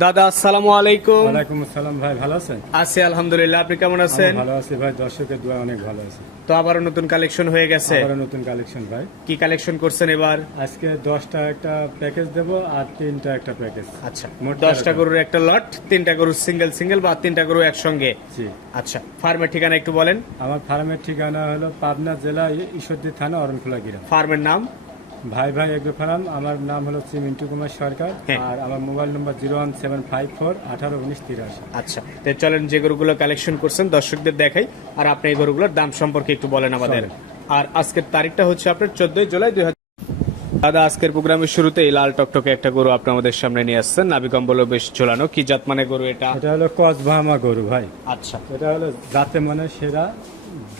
দাদা আসসালামু আলাইকুম। ওয়ালাইকুম আসসালাম ভাই ভালো আছেন? আছি আলহামদুলিল্লাহ। আপনি কেমন আছেন? ভালো আছি ভাই দর্শকের দোয়া অনেক ভালো আছে। তো আবারও নতুন কালেকশন হয়ে গেছে। আবারও নতুন কালেকশন ভাই। কি কালেকশন করছেন এবার? আজকে দশটা একটা প্যাকেজ দেব আর তিনটা একটা প্যাকেজ আচ্ছা মোট দশটা তেরোটা। গরুর একটা লট তিনটা গরু সিঙ্গেল সিঙ্গেল বা তিনটা গরু একসঙ্গে? জি। আচ্ছা ফার্মের ঠিকানা একটু বলেন। আমার ফার্মের ঠিকানা হলো পাবনা জেলা ঈশ্বরদী থানা অরণখোলা গ্রাম ফার্মের নাম? ভাই ভাই এগ্রো ফার্ম আমার নাম হলো শ্রী মিন্টু কুমার সরকার হ্যাঁ। আর আমার mobile number zero one seven five four আঠারো উনিশ তিরাশি। আচ্ছা তো চলেন যে গরুগুলো কালেকশন করছেন দর্শকদের দেখাই আর আপনি এই গরুগুলোর দাম সম্পর্কে একটু বলেন আমাদের। আর আজকের তারিখটা হচ্ছে আপনার চোদ্দই জুলাই দুই দাদা আজকের প্রোগ্রামের শুরুতেই লাল টকটকে একটা গরু আপনি আমাদের সামনে নিয়ে আসছেন। নাবি কম্বল বেশ ঝোলানো। কি জাত মানে গরু এটা? এটা হলো কসবাহামা গরু ভাই। আচ্ছা। এটা হলো যাতে মানে সেরা।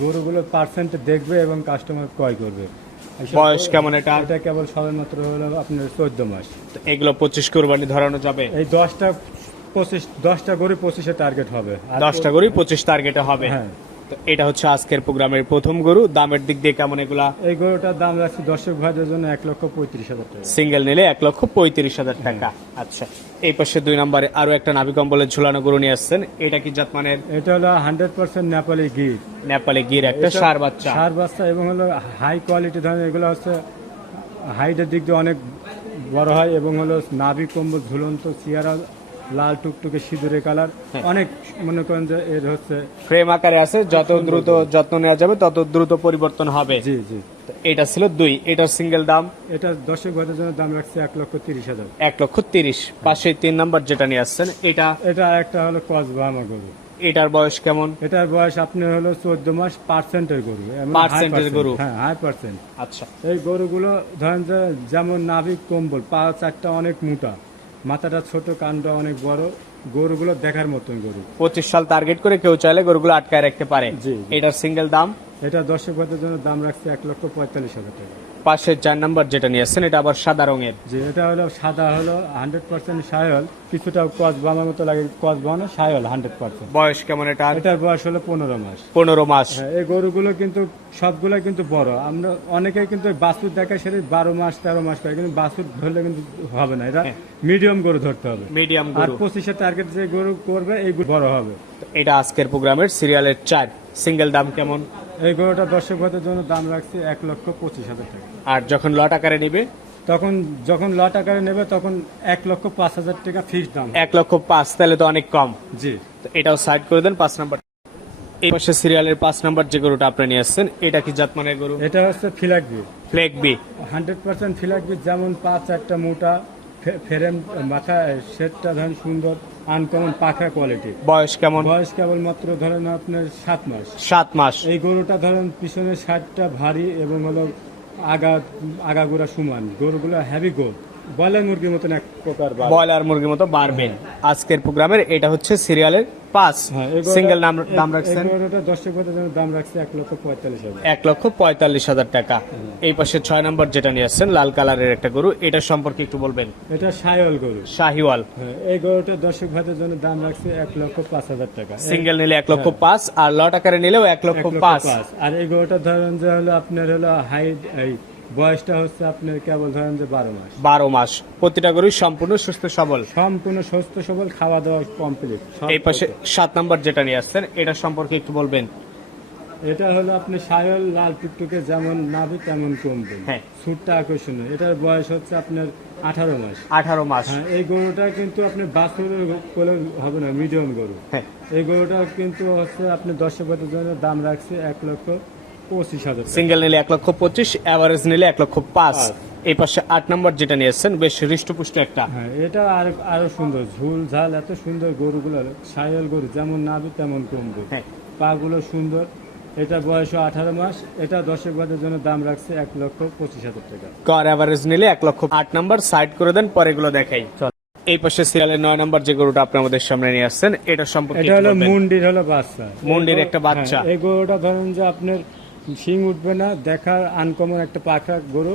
গরুগুলো পার্সেন্ট দেখবে এবং কাস্টমার ক্রয় করবে। বয়স কেমন এটা? এটা কেবল সবেমাত্র হলো আপনার চোদ্দ মাস। তো এগুলো পঁচিশ কোরবানি ধরানো যাবে? এই দশটা পঁচিশ দশটা গরু পঁচিশে টার্গেট হবে। দশটা করে পঁচিশ টার্গেটে হবে। হ্যাঁ। তো এটা হচ্ছে আজকের প্রোগ্রামের প্রথম গরু। দামের দিক দিয়ে কেমন এগুলা? এই গরুটার দাম রাখছি দর্শক ভাইদের জন্য এক লক্ষ পঁয়ত্রিশ হাজার টাকা। সিঙ্গেল নিলে এক লক্ষ পঁয়ত্রিশ হাজার টাকা। আচ্ছা এই পাশে দুই নম্বরে আরও একটা নাভি কম্বলের ঝুলানো গরু নিয়ে আসছেন। এটা কি জাত মানের এটা হলো হান্ড্রেড পার্সেন্ট নেপালি গির। নেপালি গির একটা সার বাচ্চা। সার বাচ্চা এবং হলো হাই কোয়ালিটি ধরনের এগুলো হচ্ছে হাইটের দিক দিয়ে অনেক বড় হয় এবং হলো নাভি কম্বল ঝুলন্ত চেয়ারা লাল টুকটুকে সিঁদুরে কালার। হ্যাঁ। অনেক মনে করেন যে এর হচ্ছে ফ্রেম আকারে আছে যত দ্রুত যত্ন নেওয়া যাবে তত দ্রুত পরিবর্তন হবে। জি জি। এটা ছিল দুই। এটার সিঙ্গেল দাম? এটা দর্শক ভাইদের জন্য দাম রাখছে এক লক্ষ তিরিশ হাজার। এক লক্ষ তিরিশ। পাশে তিন নাম্বার যেটা নিয়ে আসছেন এটা? এটা একটা হলো কসবাহামা গরু। এটার বয়স কেমন? এটার বয়স আপনি হলো চোদ্দ মাস পার্সেন্টের গরু। Percent এর গরু। হ্যাঁ হাই পার্সেন্ট আচ্ছা। এই গরুগুলো ধরেন যেমন নাভিক কম্বল পা চারটা অনেক মোটা। মাথাটা ছোট কানটা অনেক বড়। গরুগুলো দেখার মতন গরু। পঁচিশ সাল টার্গেট করে কেউ চাইলে গরুগুলো আটকায় রাখতে পারে। এটার সিঙ্গেল দাম? এটা দর্শক জন্য দাম রাখছে এক লক্ষ পঁয়তাল্লিশ হাজার টাকা। পাশে চার নাম্বার যেটা নিয়ে আসছেন এটা আবার সাদা রঙের। যে এটা হলো সাদা হলো হান্ড্রেড পার্সেন্ট সায়ল কিছুটা কস বানার মতো লাগে কস বানানো সায়ল হান্ড্রেড পার্সেন্ট। বয়স কেমন এটা? এটার বয়স হলো পনেরো মাস। পনেরো মাস। হ্যাঁ এই গরুগুলো কিন্তু সবগুলো কিন্তু বড়। আমরা অনেকে কিন্তু বাছুর দেখায় সেটা বারো মাস তেরো মাস করে কিন্তু বাছুর ধরলে কিন্তু হবে না। এটা মিডিয়াম গরু ধরতে হবে। মিডিয়াম আর গরু পঁচিশে টার্গেট যে গরু করবে এই বড় হবে। এটা আজকের প্রোগ্রামের সিরিয়ালের চার। সিঙ্গেল দাম কেমন? এই গরুটা দর্শক ভাতের জন্য দাম রাখছি এক লক্ষ পঁচিশ হাজার টাকা। আর যখন লট আকারে নেবে? তখন যখন লট আকারে নেবে তখন এক লক্ষ পাঁচ হাজার টাকা ফিক্সড দাম। এক লক্ষ পাঁচ তাহলে তো অনেক কম। জি। তো এটাও সাইড করে দেন পাঁচ নাম্বার। এই পাশে সিরিয়ালের পাঁচ নাম্বার যে গরুটা আপনি নিয়ে আসছেন এটা কি জাতমানের গরু? এটা হচ্ছে ফিলাকবি ফ্লেক বি। হান্ড্রেড পার্সেন্ট ফিলাকবি যেমন পাঁচ একটা মোটা ফ্রেম মাথা সেটটা ধরেন সুন্দর আনকমন পাখা কোয়ালিটি বয়স কেমন? বয়স কেবলমাত্র ধরেন আপনার সাত মাস। সাত মাস। এই গরুটা ধরেন পিছনে ষাটটা ভারী এবং হলো আগা আগাগোড়া সমান। গরুগুলো হ্যাভি গোল বয়লার মুরগির মতন এক প্রকার। ব্রয়লার মুরগির মতো বাড়বেন আজকের প্রোগ্রামের এটা হচ্ছে সিরিয়ালের পাঁচ। হ্যাঁ, সিঙ্গেল নাম দাম রাখছেন। দর্শক জন্য দাম রাখছে এক লক্ষ পঁয়তাল্লিশ হাজার। এক লক্ষ পঁয়তাল্লিশ হাজার টাকা। এই পাশে ছয় নম্বর যেটা নিয়ে আসছেন লাল কালারের একটা গরু। এটা সম্পর্কে একটু বলবেন? এটা সায়ল গরু। শাহিওয়াল। হ্যাঁ, এই গরুটা দর্শক ভাইদের জন্য দাম রাখছে এক লক্ষ পাঁচ হাজার টাকা। সিঙ্গেল নিলে এক লক্ষ পাঁচ আর লট আকারে নিলেও এক লক্ষ পাঁচ। পাঁচ। আর এই গরুটা ধরেন যে হলো আপনার হলো হাইট বয়সটা হচ্ছে আপনার কেবল ধরেন যে বারো মাস। বারো মাস। প্রতিটা গরুই সম্পূর্ণ সুস্থ সবল? সম্পূর্ণ সুস্থ সবল খাওয়া দাওয়া কমপ্লিট এই পাশে সাত নম্বর যেটা নিয়ে আসছেন এটা সম্পর্কে একটু বলবেন। এটা হলো আপনি সায়ল লাল টুকটুকে যেমন নাভি তেমন কমবে। হ্যাঁ। সুটটা আকর্ষণীয়। এটার বয়স হচ্ছে আপনার আঠারো মাস। আঠারো মাস। হ্যাঁ এই গরুটা কিন্তু আপনি বাছুরের কোলে হবে না মিডিয়াম গরু। হ্যাঁ। এই গরুটা কিন্তু হচ্ছে আপনি দর্শক জন্য দাম রাখছে এক লক্ষ পঁচিশ হাজার সিঙ্গেল নিলে এক লক্ষ পঁচিশ অ্যাভারেজ নিলে এক লক্ষ পাঁচ। এই পাশে আট নম্বর যেটা নিয়ে আসছেন বেশ হৃষ্টপুষ্ট একটা। হ্যাঁ এটা আর আরও সুন্দর ঝুল ঝাল এত সুন্দর গরুগুলো সায়ল গরু যেমন নাবি তেমন কমবে হ্যাঁ। পাগুলো সুন্দর এটা বয়স আঠারো মাস এটা দর্শক ভাইদের জন্য দাম রাখছে এক লক্ষ পঁচিশ হাজার টাকা। কর অ্যাভারেজ নিলে এক লক্ষ আট নম্বর সাইড করে দেন পরে এগুলো দেখাই এই পাশে সিরিয়ালের নয় নম্বর যে গরুটা আপনি আমাদের সামনে নিয়ে আসছেন এটা সম্পর্কে এটা হলো মুন্ডির হলো বাচ্চা। মুন্ডির একটা বাচ্চা। হ্যাঁ, এই গরুটা ধরেন যে আপনার শিং উঠবে না দেখার আনকমন একটা পাখা গরু।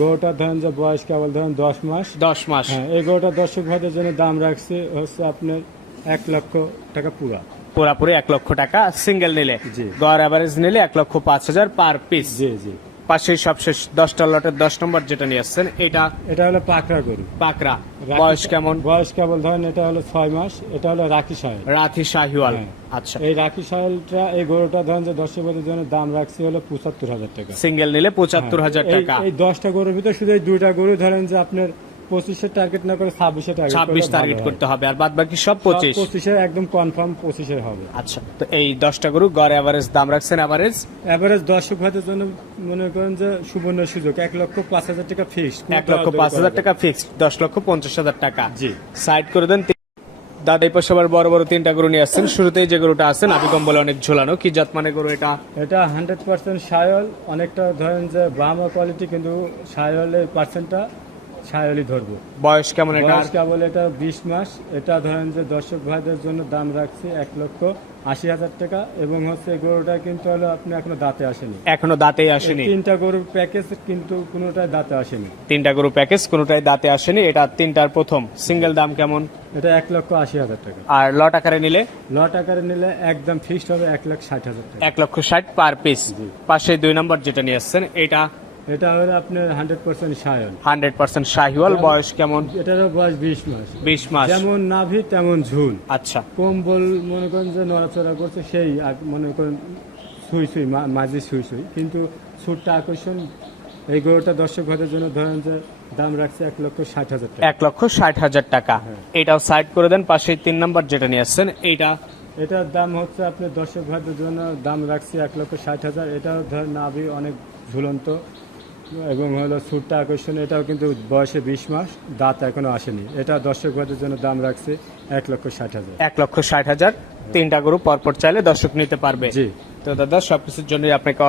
গরুটা ধরেন যে বয়স কেবল ধরেন দশ মাস। দশ মাস। হ্যাঁ এই গরুটা দর্শক ভাইদের জন্য দাম রাখছে হচ্ছে আপনার এক লক্ষ টাকা পুরা। পুরাপুরি এক লক্ষ টাকা সিঙ্গেল নিলে। গড় অ্যাভারেজ নিলে এক লক্ষ পাঁচ হাজার পার পিস জি জি। পাশেই সবশেষ দশটা লটের দশ নম্বর যেটা নিয়ে আসছেন এটা এটা হলো পাকড়া গরু। পাকরা বয়স কেমন? বয়স কেবল ধরেন এটা হলো ছয় মাস এটা হলো রাখি সাহেব রাখি শাহিওয়াল হ্যাঁ। আচ্ছা। এই রাখি সাহেলটা এই গরুটা ধরেন যে দশ বছরের জন্য দাম রাখছি হলো পঁচাত্তর হাজার টাকা। সিঙ্গেল নিলে পঁচাত্তর হাজার হ্যাঁ। টাকা। এই দশটা গরুর ভিতরে শুধু এই দুইটা গরু ধরেন যে আপনার পঁচিশের টার্গেট না করে ছাব্বিশে টার্গেট ছাব্বিশ টার্গেট করতে হবে আর বাদ বাকি সব পঁচিশ। পঁচিশে একদম কনফার্ম পঁচিশের হবে। আচ্ছা তো এই দশটা গরু গড় এভারেজ দাম রাখছেন এভারেজ এভারেজ দর্শক ভাইদের জন্য মনে করেন যে সুবর্ণ সুযোগ। এক লক্ষ পাঁচ হাজার টাকা ফিক্স এক লক্ষ পাঁচ হাজার টাকা ফিক্সড দশ লক্ষ পঞ্চাশ হাজার টাকা। জি। সাইড করে দেন দাদা এই পাশে আবার বড় বড় তিনটা গরু নিয়ে আসছেন। শুরুতেই যে গরুটা আছেন আপনি কম বলে অনেক ঝোলানো। কি জাত মানে গরু এটা? এটা হান্ড্রেড পার্সেন্ট সায়ল অনেকটা ধরেন যে ব্রাহ্মা কোয়ালিটি কিন্তু সায়লের পার্সেন্টটা সায়লই ধরবো। বয়স কেমন এটা? বয়স কেবল এটা বিশ মাস। এটা ধরেন যে দর্শক ভাইদের জন্য দাম রাখছি এক লক্ষ আশি হাজার টাকা এবং হচ্ছে গরুটা কিন্তু হলো আপনি এখনও দাঁতে আসেনি। এখনও দাঁতেই আসেনি? তিনটা গরুর প্যাকেজ কিন্তু কোনোটাই দাঁতে আসেনি। তিনটা গরু প্যাকেজ কোনোটাই দাঁতে আসেনি? এটা তিনটার প্রথম। সিঙ্গেল দাম কেমন? এটা এক লক্ষ আশি হাজার টাকা। আর লট আকারে নিলে? লট আকারে নিলে একদম ফিক্সড হবে এক লাখ ষাট হাজার টাকা। এক লক্ষ ষাট পার পিস পাশে দুই নম্বর যেটা নিয়ে আসছেন এটা এটা হলো আপনার হান্ড্রেড পার্সেন্ট সায়ন। হান্ড্রেড পার্সেন্ট শাহিওয়াল বয়স কেমন? এটারও বয়স বিশ মাস। বিশ মাস। যেমন নাভি তেমন ঝুল আচ্ছা। কম্বল মনে করেন যে নড়াচড়া করছে সেই আর মনে করেন সুই সুই মা- মাঝে সুই সুই। কিন্তু সুটটা আকর্ষণ এই গরুটা দর্শক ভাইদের জন্য ধরেন যে দাম রাখছে এক লক্ষ ষাট হাজার টাকা। এক লক্ষ ষাট হাজার টাকা। এটাও সাইড করে দেন পাশে তিন নম্বর যেটা নিয়ে আসছেন এইটা। এটার দাম হচ্ছে আপনি দর্শক ভাইদের জন্য দাম রাখছি এক লক্ষ ষাট হাজার। এটাও ধরেন নাভি অনেক ঝুলন্ত। এবং হলো সুরটা আকর্ষণ এটাও কিন্তু বয়সে বিশ মাস দাঁত এখনও আসেনি। এটা দর্শক ভাইদের জন্য দাম রাখছে এক লক্ষ ষাট হাজার। এক লক্ষ ষাট হাজার তিনটা গরু পরপর চাইলে দর্শক নিতে পারবে। জি। তো দাদা সবকিছুর জন্যই আপনাকে